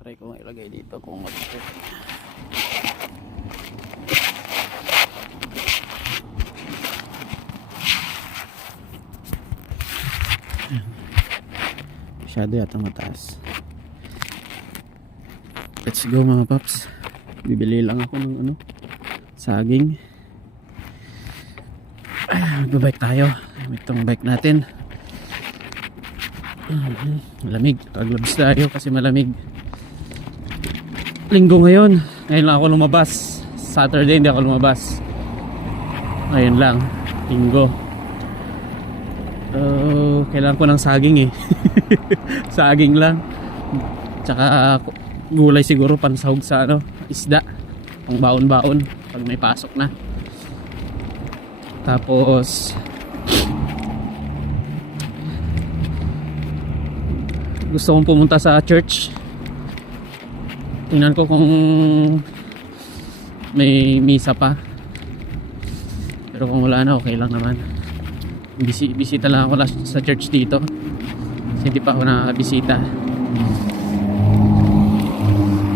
Try ko ilagay dito kung mag-fit. Masyado yata mataas. Let's go mga paps. Bibili lang ako ng ano, saging. Magbabike tayo. Itong bike natin. Malamig. Taglabs tayo kasi malamig. Linggo ngayon. Ngayon lang ako lumabas. Saturday hindi ako lumabas. Ngayon lang. Linggo. Kailangan ko ng saging eh. Saging lang. Tsaka gulay siguro pansahog sa ano, isda. Pang baon-baon pag may pasok na. Tapos gusto kong pumunta sa church. Tingnan ko kung may misa pa. Pero kung wala na, okay lang naman. Bisita lang ako sa church dito. Kasi hindi pa ako nakakabisita.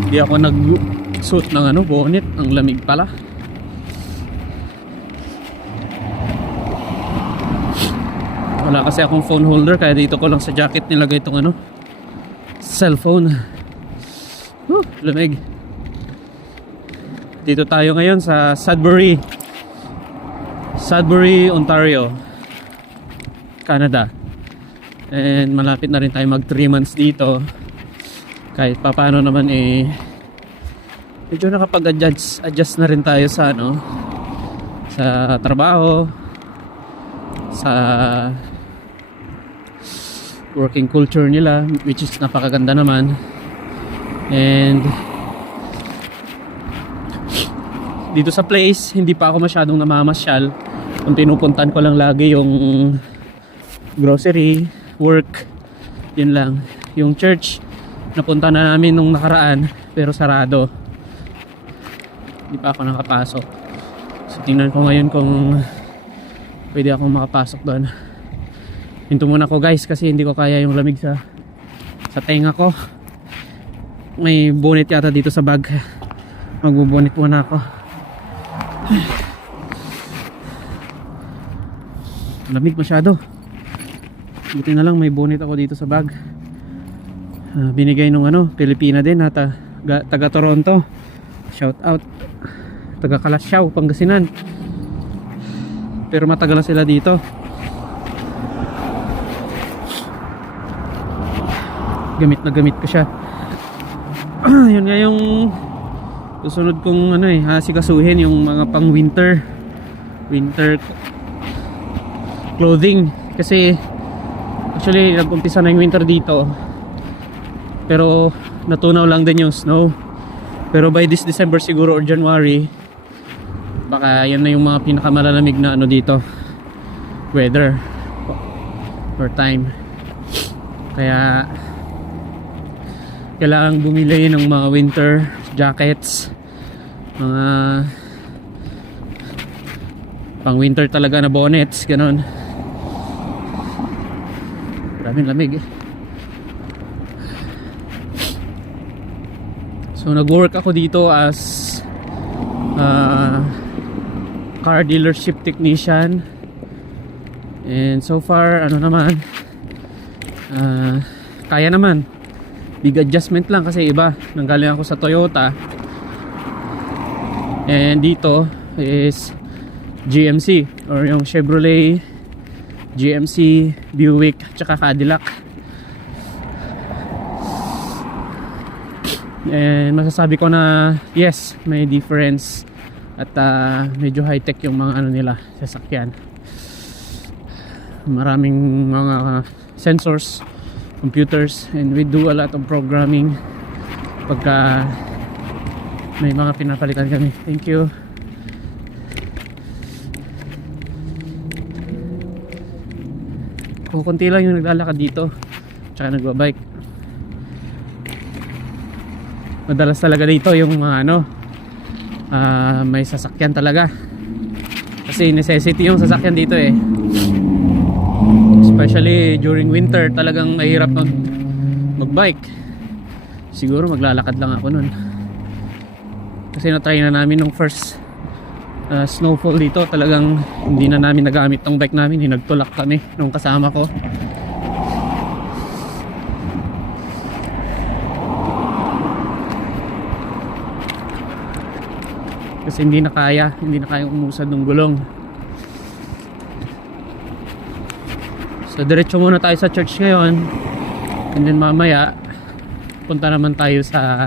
Hindi ako nag-suit ng ano, bonnet. Ang lamig pala. Wala kasi akong phone holder, kaya dito ko lang sa jacket nilagay itong ano, cellphone. Lamig. Dito tayo ngayon sa Sudbury, Ontario, Canada. And malapit na rin tayo mag 3 months dito. Kahit papaano naman eh, medyo nakapag-adjust na rin tayo sa ano, sa trabaho, sa working culture nila, which is napakaganda naman. And dito sa place, hindi pa ako masyadong namamasyal. Kung pinupuntan ko lang lagi yung grocery, work, yun lang. Yung church, napunta na namin nung nakaraan, pero sarado. Hindi pa ako nakapasok. So tingnan ko ngayon kung pwede akong makapasok doon. Hinto muna ko guys kasi hindi ko kaya yung lamig sa tenga ko. May bonnet yata dito sa bag. Magbubonnet muna ako. Lamig masyado. Buti na lang may bonnet ako dito sa bag. Binigay nung ano, Pilipina din na taga Toronto. Shout out. Taga Kalasyaw, Pangasinan. Pero matagal na sila dito. Gamit na gamit ko siya. Yun nga yung susunod kong ano eh, hasikasuhin yung mga pang winter clothing. Kasi actually nag-umpisa na yung winter dito, pero natunaw lang din yung snow. Pero by this December siguro or January, baka yan na yung mga pinakamalalamig na ano dito, weather or time. Kaya kailangan bumili ng mga winter jackets, mga pang winter talaga na bonnets, ganun. Maraming lamig eh. So nag-work ako dito as car dealership technician, and so far ano naman, kaya naman. Big adjustment lang kasi iba, nanggaling ako sa Toyota, and dito is GMC or yung Chevrolet, GMC, Buick, tsaka Cadillac. And masasabi ko na yes, may difference. At medyo high tech yung mga ano nila, sasakyan. Maraming mga sensors, computers, and we do a lot of programming pagka may mga pinapalitan kami. Thank you. Kukunti lang yung naglalakad dito, tsaka nagbabike. Madalas talaga dito yung mga ano, may sasakyan talaga, kasi necessity yung sasakyan dito eh. Especially during winter, talagang mahirap magbike. siguro maglalakad lang ako nun. Kasi na-try na namin nung first snowfall dito. Talagang hindi na namin nagamit tong bike namin. Nagtulak kami nung kasama ko. Kasi hindi na kaya umusad ng gulong. So diretso muna tayo sa church ngayon, and then mamaya punta naman tayo sa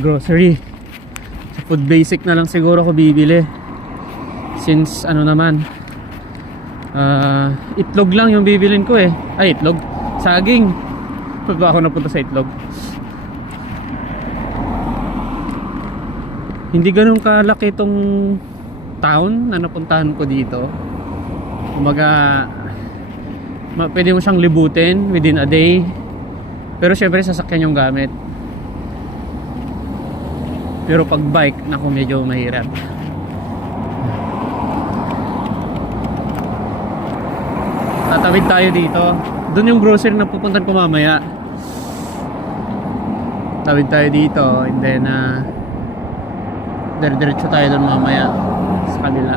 grocery. Sa food basic na lang siguro ako bibili, since ano naman, itlog lang yung bibilin ko eh. Ay, itlog, saging. Pag ako napunta sa itlog, hindi ganun kalaki itong town na napuntahan ko dito. Kumaga, pwede mo siyang libutin within a day, pero syempre sasakyan yung gamit. Pero pag bike, naku, medyo mahirap. Tatawid tayo dito. Doon yung grocery na pupuntan ko mamaya. Tawid tayo dito, and then diretso tayo doon mamaya sa kabila.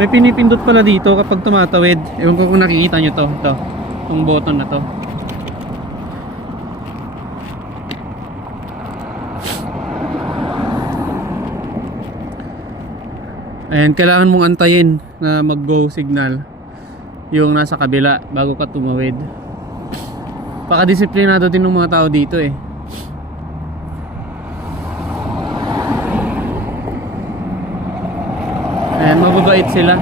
May pinipindot pala dito kapag tumatawid. Ewan ko kung nakikita nyo to. Itong button na to. Ayan, kailangan mong antayin na mag-go signal yung nasa kabila bago ka tumawid. Pakadisiplinado din ng mga tao dito eh. Ayan, mababait sila.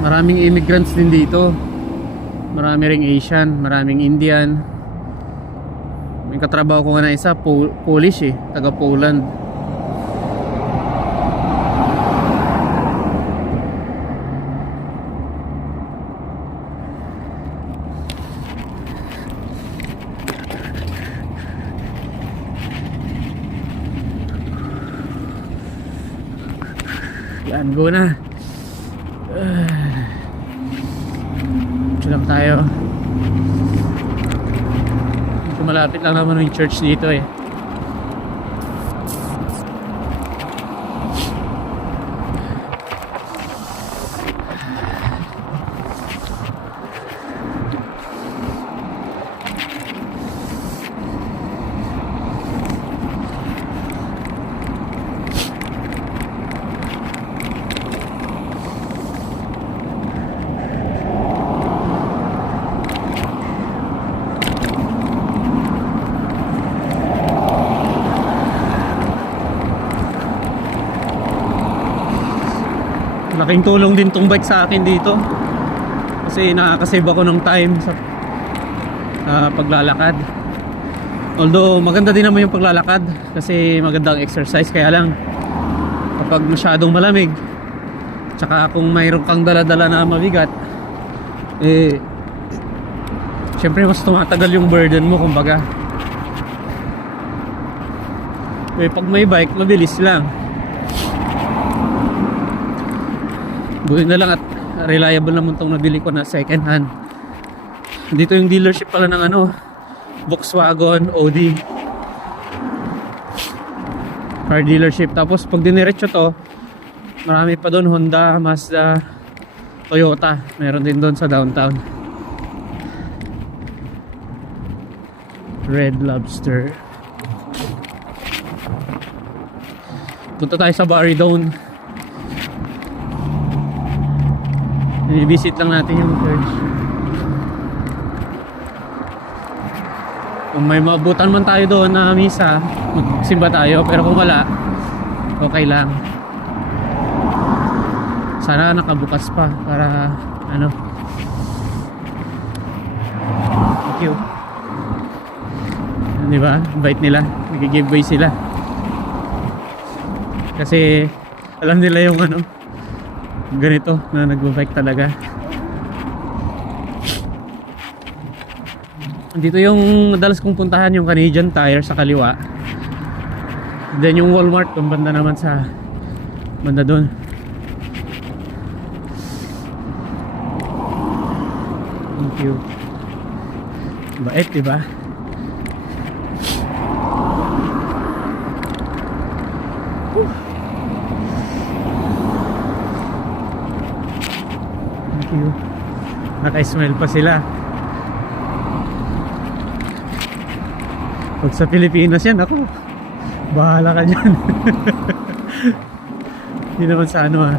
Maraming immigrants din dito. Marami ring Asian, maraming Indian. May katrabaho ko nga na isa, Polish eh, taga Poland. Yan, go na. Lang tayo. Malapit lang naman yung church dito eh. Laking tulong din tong bike sa akin dito, kasi nakakasave ako ng time sa paglalakad. Although maganda din naman yung paglalakad kasi magandang exercise, kaya lang kapag masyadong malamig, tsaka kung mayroon kang dala-dala na mabigat, eh syempre mas tumatagal yung burden mo, kumbaga. Eh pag may bike, mabilis lang. Buti na lang at reliable naman tong nabili ko na second hand. Dito yung dealership pala ng Volkswagen, Audi car dealership. Tapos pag diniretso to, marami pa doon, Honda, Mazda, Toyota. Meron din doon sa downtown. Red Lobster. Punta tayo sa Baridone. I-visit lang natin yung church. Kung may maabutan man tayo doon na misa, magsimba tayo. Pero kung wala, okay lang. Sana nakabukas pa para thank you. Diba? Bait nila. Nag-giveaway sila. Kasi alam nila yung ganito na nagbabike talaga. Dito yung madalas kong puntahan, yung Canadian Tire sa kaliwa. Then yung Walmart kung banda naman sa banda doon. Thank you. Bait, diba? Thank you. Naka-smile pa sila. Pag sa Pilipinas yan, ako bahala ka dyan. Hindi naman sa ano ha.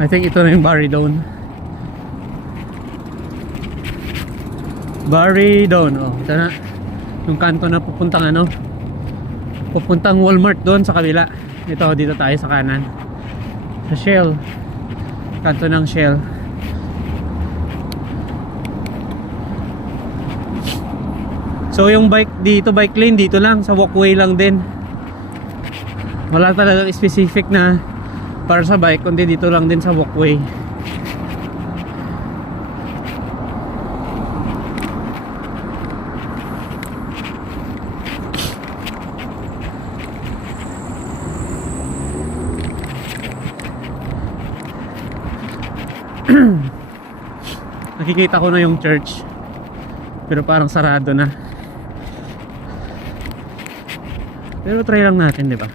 I think ito na yung Barry-Down. Barry-Down, oh, ito na yung kanto na pupuntang ano, pupuntang Walmart doon sa kabila. Ito, dito tayo sa kanan sa Shell, kanto ng Shell. So yung bike dito, bike lane dito lang, sa walkway lang din. Wala talagang specific na para sa bike, kundi dito lang din sa walkway. Nakikita ko na yung church, pero parang sarado na. Pero try lang natin, di ba?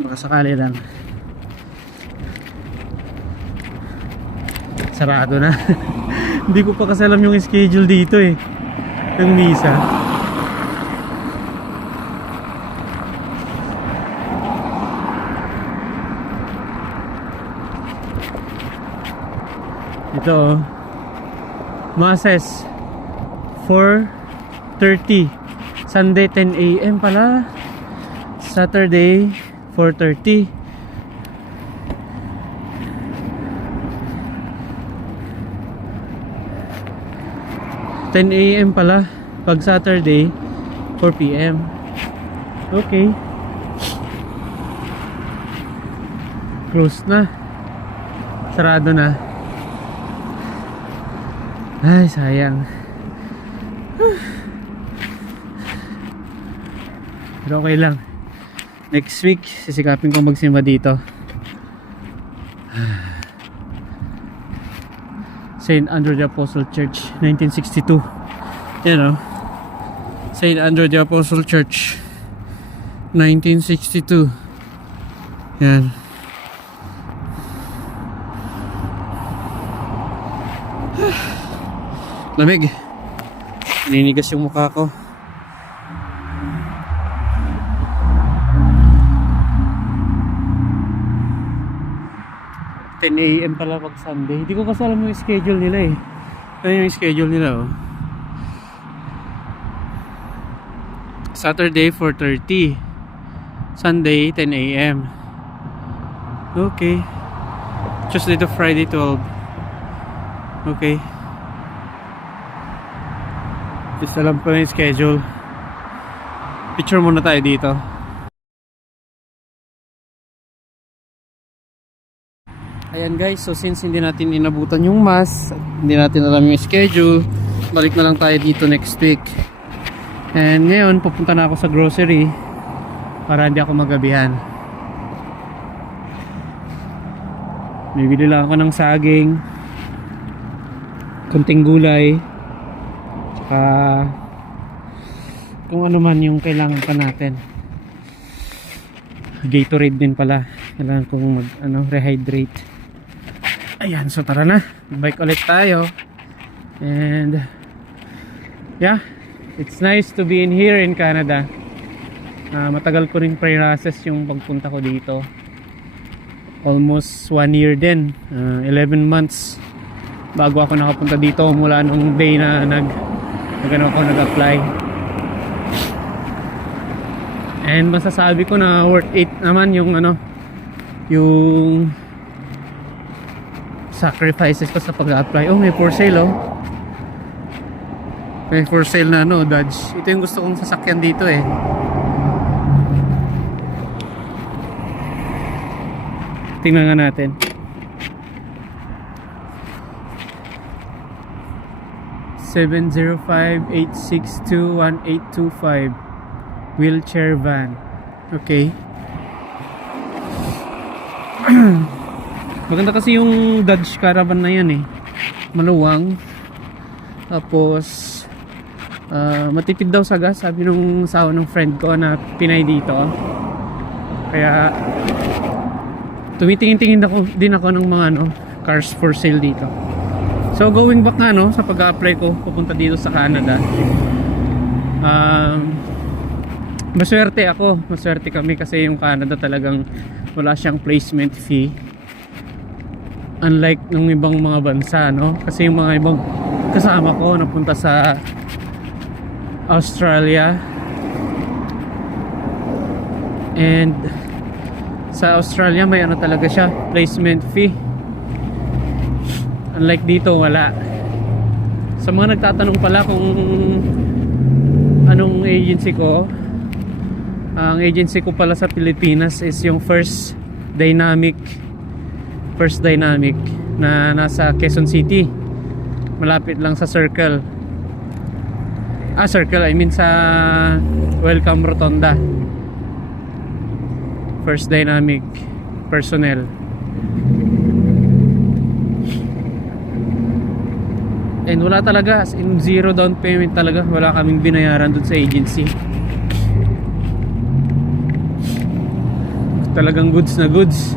Baka sakali lang. Sarado na. Hindi ko pa kasi alam yung schedule dito eh, ng misa. Ito, Masses 4:30, Sunday 10 AM pala, Saturday 4:30. 10 AM pala pag Saturday, 4 PM. Okay. Close na. Sarado na. Ay, sayang. Pero okay lang. Next week, sisikapin ko magsimba dito. St. Andrew the Apostle Church, 1962. Yan o. St. Andrew the Apostle Church, 1962. Yan. Lamig. Ninigas yung mukha ko. $10 AM pala pag Sunday. Hindi ko kasi alam yung schedule nila eh. Ano yung schedule nila oh. Saturday 4:30, Sunday 10 AM. Okay. Tuesday to Friday 12. Okay. Just alam ko na yung schedule. Picture muna tayo dito. Ayan guys, so since hindi natin inabutan yung mass, hindi natin alam yung schedule, balik na lang tayo dito next week. And ngayon, pupunta na ako sa grocery para hindi ako magabihan. Bibili lang ako ng saging, kunting gulay, tsaka kung ano man yung kailangan pa natin. Gatorade din pala, kailangan kong rehydrate. Ayan, so tara na, bike ulit tayo. And yeah, it's nice to be in here in Canada. Matagal ko rin pre-process yung pagpunta ko dito. Almost 1 year din, 11 months bago ako nakapunta dito mula nung day na nag-apply. And masasabi ko na worth it naman yung yung sacrifices ko sa pag-apply. Oh, may for sale oh. May for sale na ano, Dodge. Ito yung gusto kong sasakyan dito eh. Tingnan nga natin. (705-862-1825) wheelchair van. Okay. Maganda kasi yung Dodge Caravan na yan eh. Maluwang. Tapos matipid daw sa gas, sabi nung asawa ng friend ko na Pinay dito. Kaya tumitingin-tingin din ako ng mga cars for sale dito. So going back nga sa pag-apply ko pupunta dito sa Canada. Maswerte kami kasi yung Canada talagang wala siyang placement fee. Unlike ng ibang mga bansa, kasi yung mga ibang kasama ko napunta sa Australia, and sa Australia may talaga siya, placement fee. Unlike dito, wala. Sa mga nagtatanong pala kung anong agency ko, ang agency ko pala sa Pilipinas is yung First Dynamic na nasa Quezon City, malapit lang sa Circle, I mean sa Welcome Rotonda. First Dynamic personnel. And wala talaga, as in zero down payment talaga, wala kaming binayaran dun sa agency. Talagang goods na goods.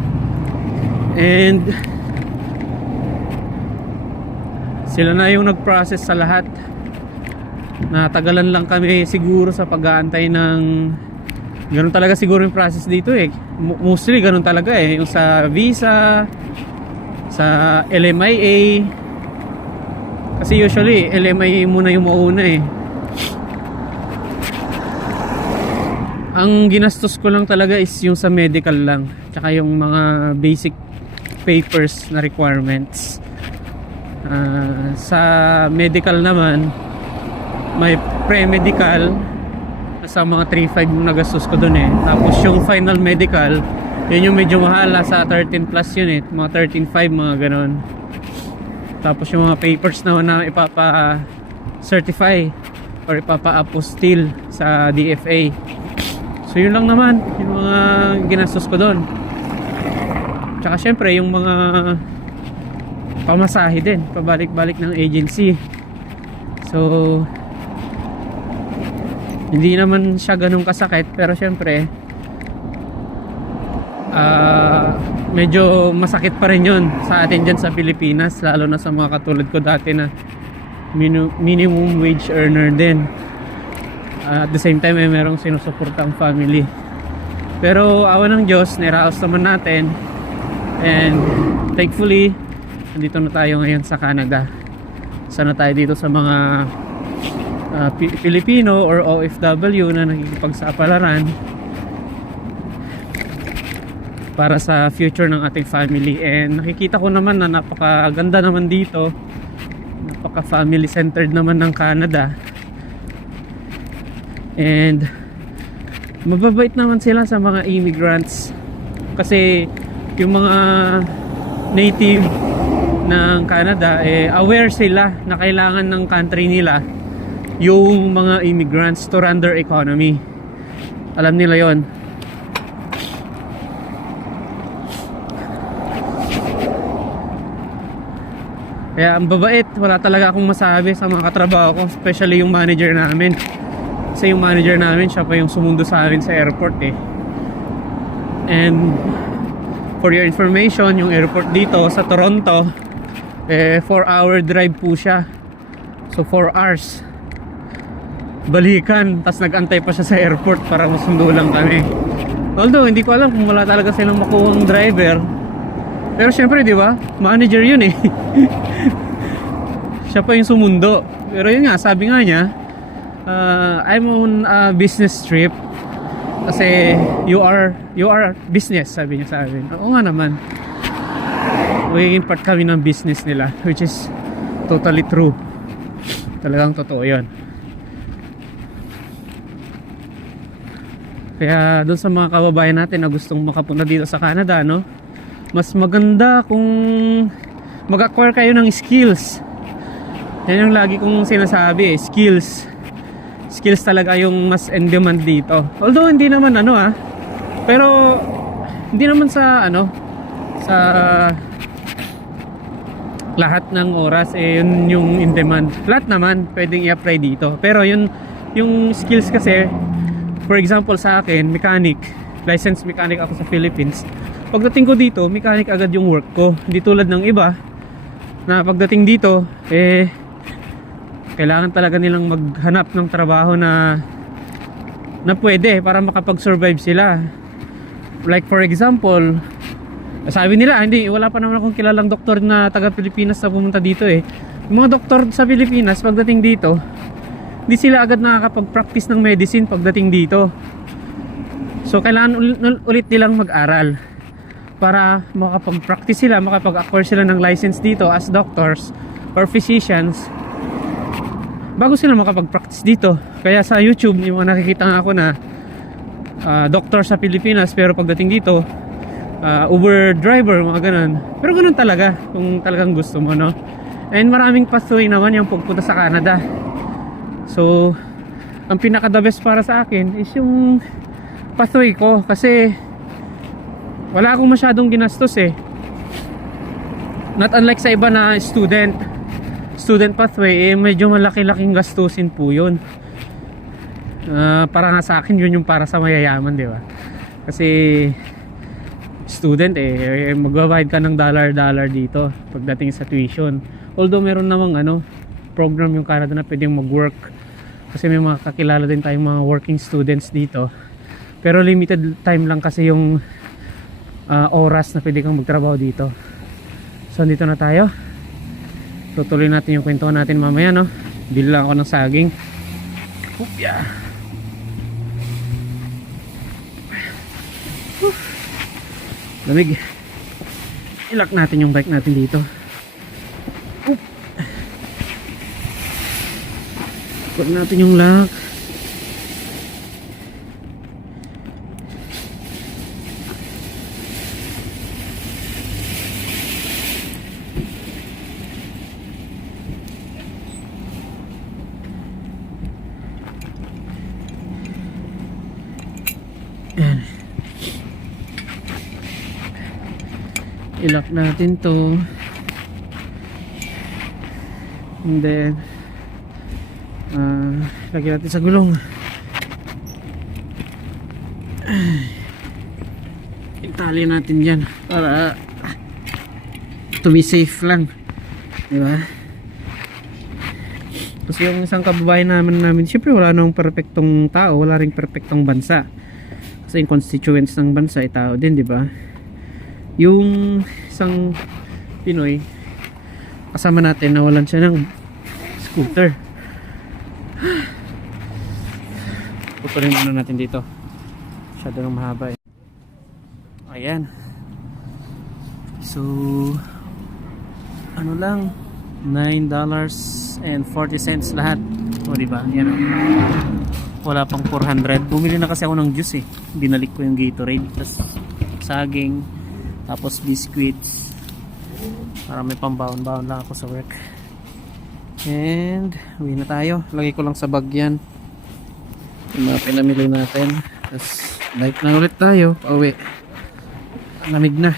And sila na yung nag-process sa lahat. Natagalan lang kami siguro sa pag-aantay ng, ganun talaga siguro yung process dito eh. Mostly ganun talaga eh, yung sa visa, sa LMIA. Kasi usually LMIA muna yung mauna eh. Ang ginastos ko lang talaga is yung sa medical lang, tsaka yung mga basic papers na requirements. Sa medical naman may pre-medical sa mga 3.5 yung nagastos ko dun eh. Tapos yung final medical, yun yung medyo mahal, sa 13 plus yun eh, mga 13.5 mga ganon. Tapos yung mga papers naman na ipapa-certify or ipapa-apostille sa DFA. So yun lang naman yung mga ginastos ko doon. Tsaka syempre yung mga pamasahe din, pabalik-balik ng agency. So hindi naman siya ganun kasakit, pero syempre medyo masakit pa rin yun sa atin dyan sa Pilipinas, lalo na sa mga katulad ko dati na minimum wage earner din. At the same time ay merong sinusuporta ang family. Pero awa ng Diyos, niraos naman natin, and thankfully nandito na tayo ngayon sa Canada. Sana tayo dito sa mga Pilipino or OFW na nakikipagsapalaran para sa future ng ating family. And nakikita ko naman na napakaganda naman dito, napaka family centered naman ng Canada, and mababait naman sila sa mga immigrants, kasi yung mga native ng Canada aware sila na kailangan ng country nila yung mga immigrants to run their economy. Alam nila yon. Kaya ang babait, wala talaga akong masabi sa mga katrabaho ko, especially yung manager namin. Kasi yung manager namin, siya pa yung sumundo sa amin sa airport eh. And for your information, yung airport dito sa Toronto, 4-hour drive po siya. So 4 hours balikan, tas nag-antay pa siya sa airport para masundo lang kami. Although hindi ko alam kung wala talaga silang makuhang driver, pero syempre di ba, manager yun eh. Siya pa yung sumundo. Pero yun nga, sabi nga niya, I'm on a business trip kasi you are business, sabi niya sa akin. Oo nga naman. magiging part kami ng business nila, which is totally true. Talagang totoo yun. Kaya doon sa mga kababayan natin na gustong makapunta dito sa Canada, no, mas maganda kung mag-acquire kayo ng skills. Yan yung lagi kong sinasabi, skills talaga yung mas in demand dito. Although hindi naman pero hindi naman sa sa lahat ng oras yun yung in demand. Lahat naman pwedeng i-apply dito, pero yun yung skills kasi, for example sa akin, mechanic, licensed mechanic ako sa Philippines. Pagdating ko dito, mechanic agad yung work ko. Hindi tulad ng iba na pagdating dito kailangan talaga nilang maghanap ng trabaho na pwede para makapag-survive sila. Like for example, sabi nila, wala pa naman akong kilalang doktor na taga Pilipinas na pumunta dito Yung mga doktor sa Pilipinas pagdating dito, hindi sila agad nakakapag-practice ng medicine pagdating dito. So kailangan ulit nilang mag-aral para makapag-practice sila, makapag-acquire sila ng license dito as doctors or physicians bago sila makapag-practice dito. Kaya sa YouTube, yung mga nakikita nga ako na doktor sa Pilipinas, pero pagdating dito Uber driver, mga ganun. Pero ganun talaga kung talagang gusto mo, no? And maraming pathway naman yung pagpunta sa Canada. So ang pinaka the best para sa akin is yung pathway ko, kasi wala akong masyadong ginastos not unlike sa iba na student pathway, medyo malaki-laking gastusin po yun. Para nga sa akin yun yung para sa mayayaman, di ba? Kasi student magbabayad ka ng dollar dito pagdating sa tuition. Although meron namang program yung Canada na pwedeng mag-work, kasi may mga kakilala din tayong mga working students dito, pero limited time lang kasi yung oras na pwede kang magtrabaho dito. So dito na tayo, tutuloy natin yung kwentuhan natin mamaya, no? Bili lang ako ng saging. Yeah. Lamig. Ilock natin yung bike natin dito. Put natin yung lock. I-lock natin to, and then lagyan natin sa gulong. Itali natin dyan para to be safe lang, diba? Kasi yung isang kababayan namin, syempre wala nang perfectong tao, wala ring perfectong bansa, kasi yung constituents ng bansa ay tao din, diba? Yung isang Pinoy kasama natin, nawalan siya ng scooter. Putulin muna natin dito, masyado nang mahaba ayan. So ano lang, $9.40 lahat. O diba, yan wala pang 400. Bumili na kasi ako ng juice binalik ko yung Gatorade, tapos saging, tapos biscuits, para may pambaon-baon lang ako sa work. And uwi na tayo. Lagay ko lang sa bag yan yung mga pinamili natin, tapos bike na ulit tayo pauwi. Lamig na.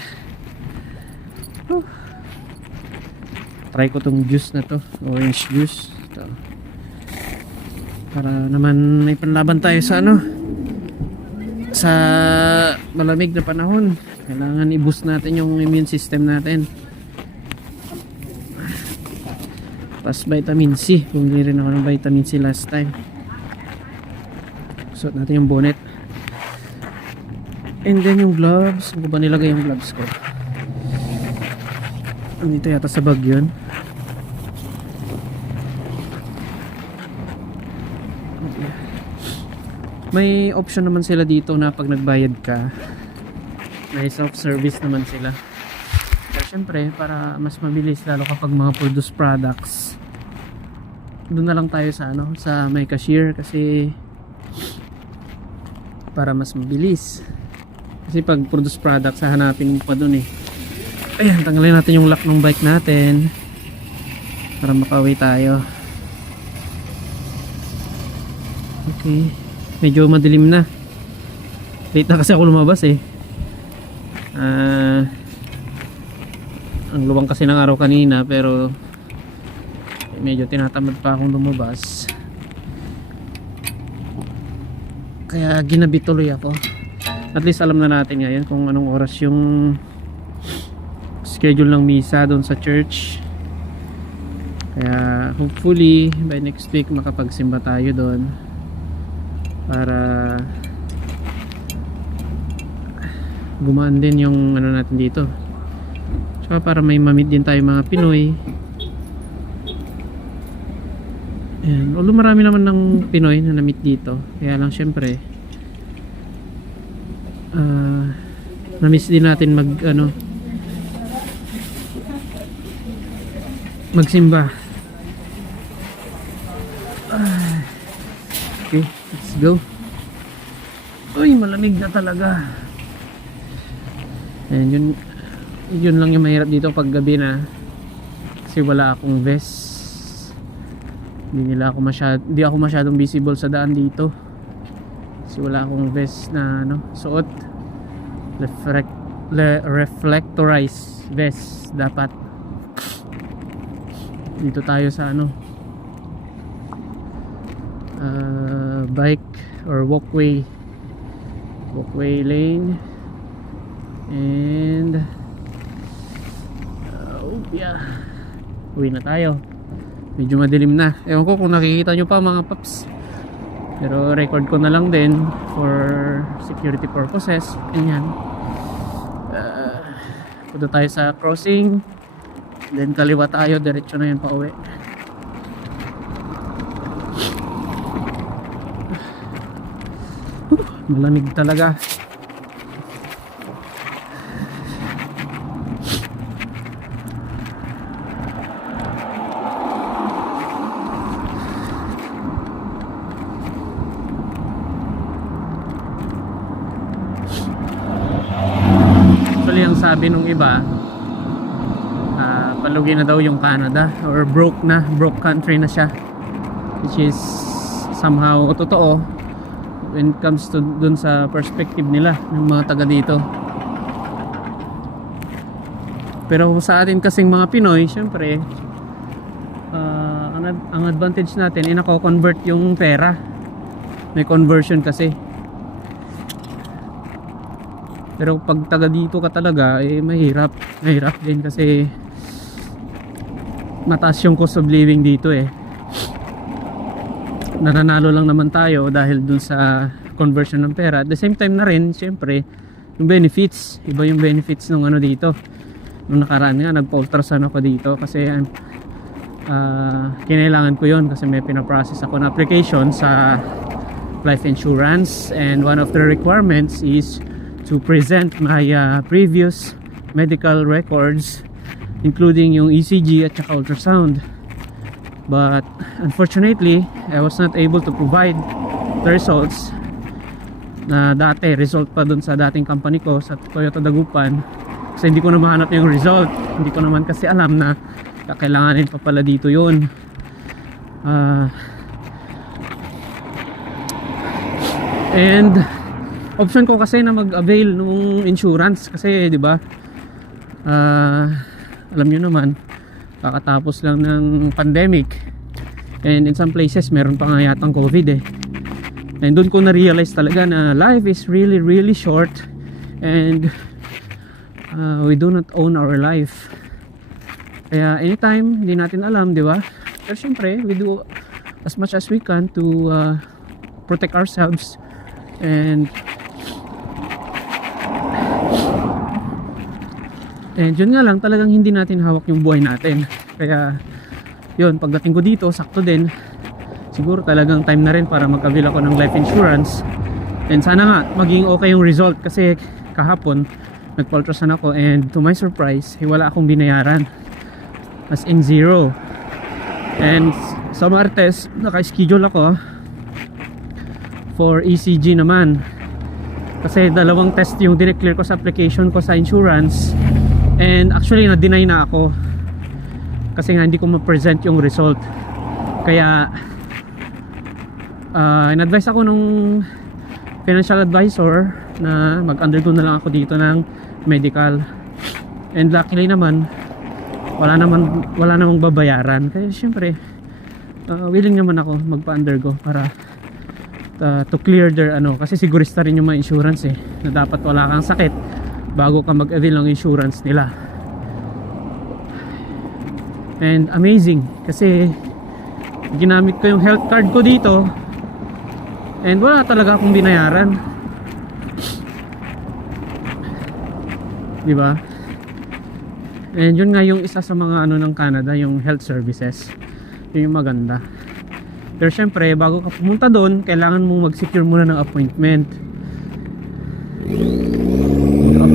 Try ko tong juice na to, orange juice ito, para naman may panlaban tayo sa sa malamig na panahon. Kailangan i-boost natin yung immune system natin. Plus vitamin C. Bumili rin ako ng vitamin C last time. Suot natin yung bonnet. And then yung gloves. Saan ko ba nilagay yung gloves ko? Andito yata sa bag yun. May option naman sila dito na pag nagbayad ka, may self-service naman sila. Pero syempre para mas mabilis, lalo kapag mga produced products, doon na lang tayo sa ano, sa may cashier, kasi para mas mabilis. Kasi pag produced products, hahanapin mo pa doon eh. Ayan, tanggalin natin yung lock ng bike natin para makauwi tayo. Okay, medyo madilim na. Late na kasi ako lumabas eh. Ang luwang kasi ng araw kanina, pero medyo tinatamad pa akong lumabas, kaya ginabi tuloy ako. At least alam na natin ngayon kung anong oras yung schedule ng misa doon sa church. Kaya hopefully by next week makapagsimba tayo doon para gumaan din yung ano natin dito. Tsaka para may mamit din tayo mga Pinoy. Ayan. Although marami naman ng Pinoy na na-meet dito, kaya lang syempre na-miss din natin magsimba. Okay, let's go. Uy, malamig na talaga. Ayan, yun lang yung mahirap dito pag gabi na, kasi wala akong vest. Hindi ako masyadong visible sa daan dito kasi wala akong vest na suot. Reflectorized vest dapat. Dito tayo sa bike or walkway lane, and uwi na tayo. Medyo madilim na. Ewan ko kung nakikita nyo pa mga paps, pero record ko na lang din for security purposes. Ganyan. Punta tayo sa crossing, then kaliwa tayo, diretso na yun pa uwi. Malamig talaga. Ang sabi nung iba, palugi na daw yung Canada, or broke country na siya, which is somehow totoo when it comes to dun sa perspective nila ng mga taga dito. Pero sa atin kasing mga Pinoy, syempre ang advantage natin ay nako-convert yung pera. May conversion kasi. Pero pag taga dito ka talaga, mahirap din kasi mataas yung cost of living dito eh. Nananalo lang naman tayo dahil dun sa conversion ng pera. At the same time na rin, syempre, yung benefits, iba yung benefits ng dito. Nung nakaraan nga, nagpa-ultrasound ako dito kasi kinailangan ko yon kasi may pinaprocess ako na application sa life insurance, and one of the requirements is to present my previous medical records, including yung ECG at saka ultrasound. But unfortunately, I was not able to provide the results na dati, result pa dun sa dating company ko sa Toyota Dagupan, kasi hindi ko na mahanap yung result. Hindi ko naman kasi alam na kakailanganin pa pala dito yun. And option ko kasi na mag-avail nung insurance kasi, di ba? Alam niyo naman, kakatapos lang ng pandemic, and in some places meron pa nga yatang COVID eh. And doon ko na-realize talaga na life is really really short, and we do not own our life. Kaya anytime, hindi natin alam, di ba? Pero syempre, we do as much as we can to protect ourselves, and yun nga lang, talagang hindi natin hawak yung buhay natin. Kaya yun, pagdating ko dito, sakto din, siguro talagang time na rin para mag-avail ako ng life insurance. And sana nga maging okay yung result, kasi kahapon nagpa-ultrasound ako, and to my surprise, wala akong binayaran, as in zero. And sa Martes, naka-schedule ako for ECG naman, kasi dalawang test yung dineclare ko sa application ko sa insurance, and actually na-deny na ako kasi nga hindi ko ma-present yung result. Kaya in-advise ako nung financial advisor na mag-undergo na lang ako dito ng medical, and luckily naman wala namang babayaran. Kaya syempre willing naman ako magpa-undergo para to clear their kasi sigurista rin yung mga insurance na dapat wala kang sakit bago ka mag-avail ng insurance nila. And amazing kasi ginamit ko yung health card ko dito and wala talaga akong binayaran, di ba? And yun nga yung isa sa mga ng Canada, yung health services, yun yung maganda. Pero syempre bago ka pumunta doon, kailangan mong mag-secure muna ng appointment.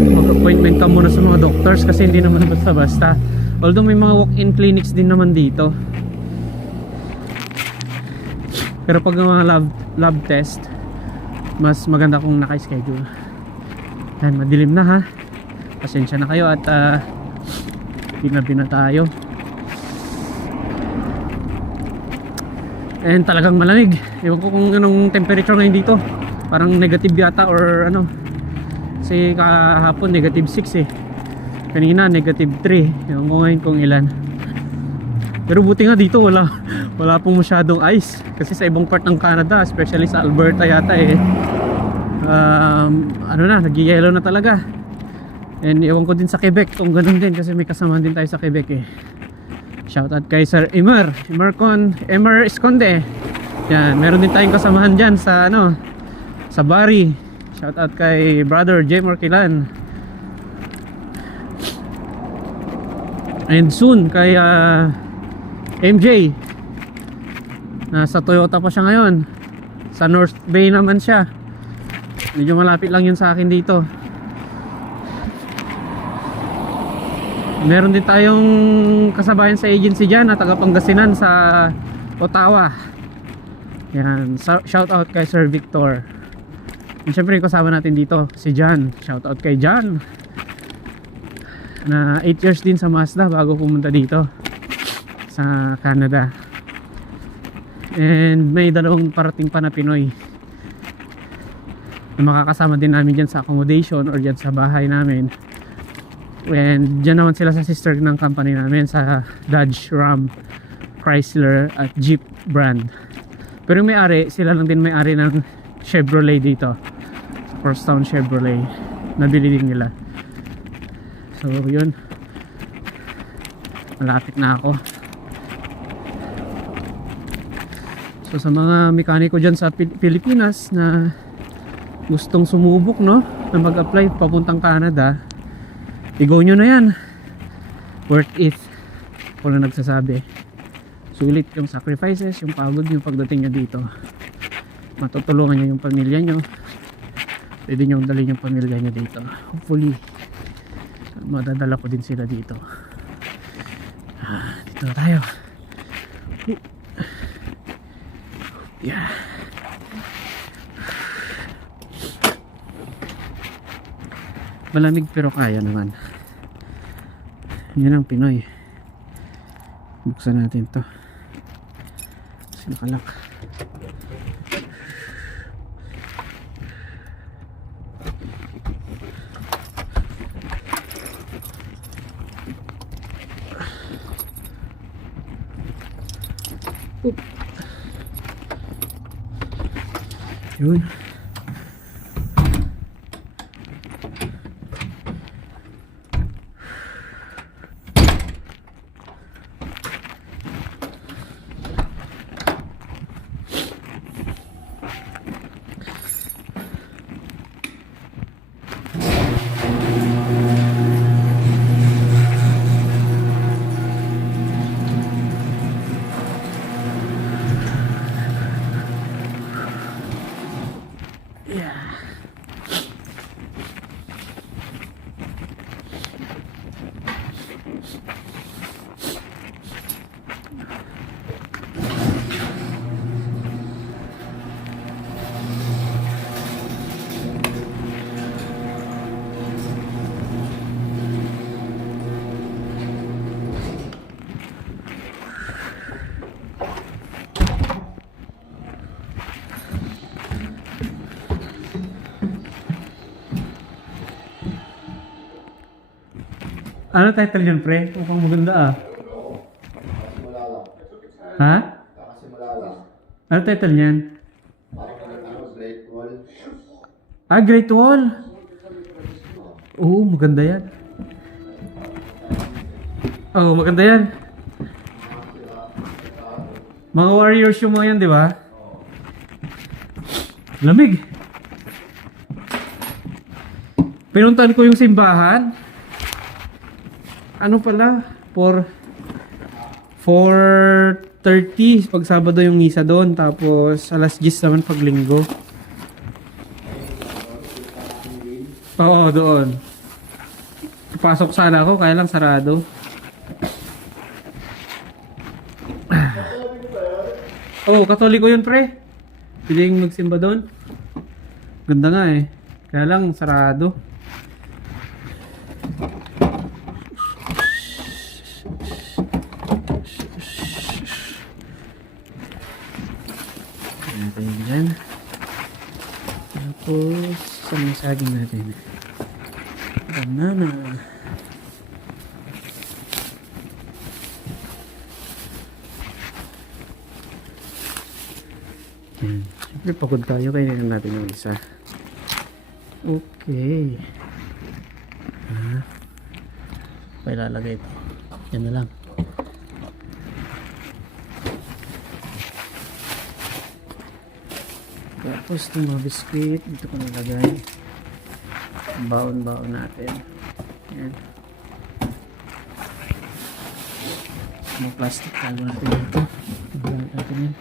Mag-appointment ka muna sa mga doctors kasi hindi naman basta-basta. Although may mga walk-in clinics din naman dito, pero pag mga lab test, mas maganda kung naka-schedule. Yan, madilim na ha, pasensya na kayo at ginabi na tayo. And talagang malamig, ewan ko kung anong temperature ngayon dito, parang negative yata or kasi kahapon negative 6 kanina negative 3, ewan ko ngayon kung ilan. Pero buti nga dito wala pong masyadong ice, kasi sa ibang part ng Canada, especially sa Alberta yata nag-yellow na talaga. And ewan ko din sa Quebec kung ganun din, kasi may kasamahan din tayo sa Quebec Shoutout kay Sir Emer Esconde. Yan, meron din tayong kasamahan dyan sa sa Bari. Shoutout kay Brother J. Marquilan. And soon kay MJ. Nasa Toyota pa siya ngayon. Sa North Bay naman siya. Medyo malapit lang yun sa akin dito. Meron din tayong kasabayan sa agency dyan na taga Pangasinan sa Ottawa. Yan, shout out kay Sir Victor. And syempre yung kasama natin dito si John. Shout out kay John, na 8 years din sa Mazda bago pumunta dito sa Canada. And may dalawang parating pa na Pinoy na makakasama din namin dyan sa accommodation or dyan sa bahay namin. And dyan naman sila sa sister ng company namin sa Dodge, Ram, Chrysler at Jeep brand. Pero yung may-ari, sila lang din may-ari ng Chevrolet dito, Crosstown Chevrolet, nabili din nila. So yun, malapit na ako. So sa mga mekaniko dyan sa Pilipinas na gustong sumubok na mag-apply papuntang Canada, i-go nyo na yan. Worth it. Ako na nagsasabi, sulit yung sacrifices, yung pagod, yung pagdating nyo dito. Matutulungan nyo yung pamilya nyo, pwede nyo dalhin yung pamilya nyo dito. Hopefully madadala ko din sila dito. Dito na tayo. Yeah. Malamig pero kaya naman. Yan ang Pinoy. Buksan natin to. Sinakalak. Yun. Ano title yun, pre? Mukhang maganda ah. Kakasimula lang. Ha? Kakasimula lang. Ano title niyan? Parang Great Wall. Ah, Great Wall. Oo, maganda yan. Oo, maganda yan. Mga warriors yung mga yan, di ba? Lamig. Pinuntahan ko yung simbahan. Ano pala? 4:30 pag Sabado yung misa doon. Tapos alas 10 naman pag Linggo. Oo, doon. Pasok sana ako, kaya lang sarado. Oo, Katoliko yun, pre. Piling magsimba doon. Ganda nga eh. Kaya lang sarado. Natin yan. Tapos, saan yung saging natin? Banana. Yan. Siyempre, pagod tayo. Kainin natin yung isa. Okay. Pa ilalagay ito. Yan na lang. Tapos itong mga biscuit, dito ko nalagay. Baon-baon natin. Yan. Mga plastic, tago natin dito. Nagamit natin yan.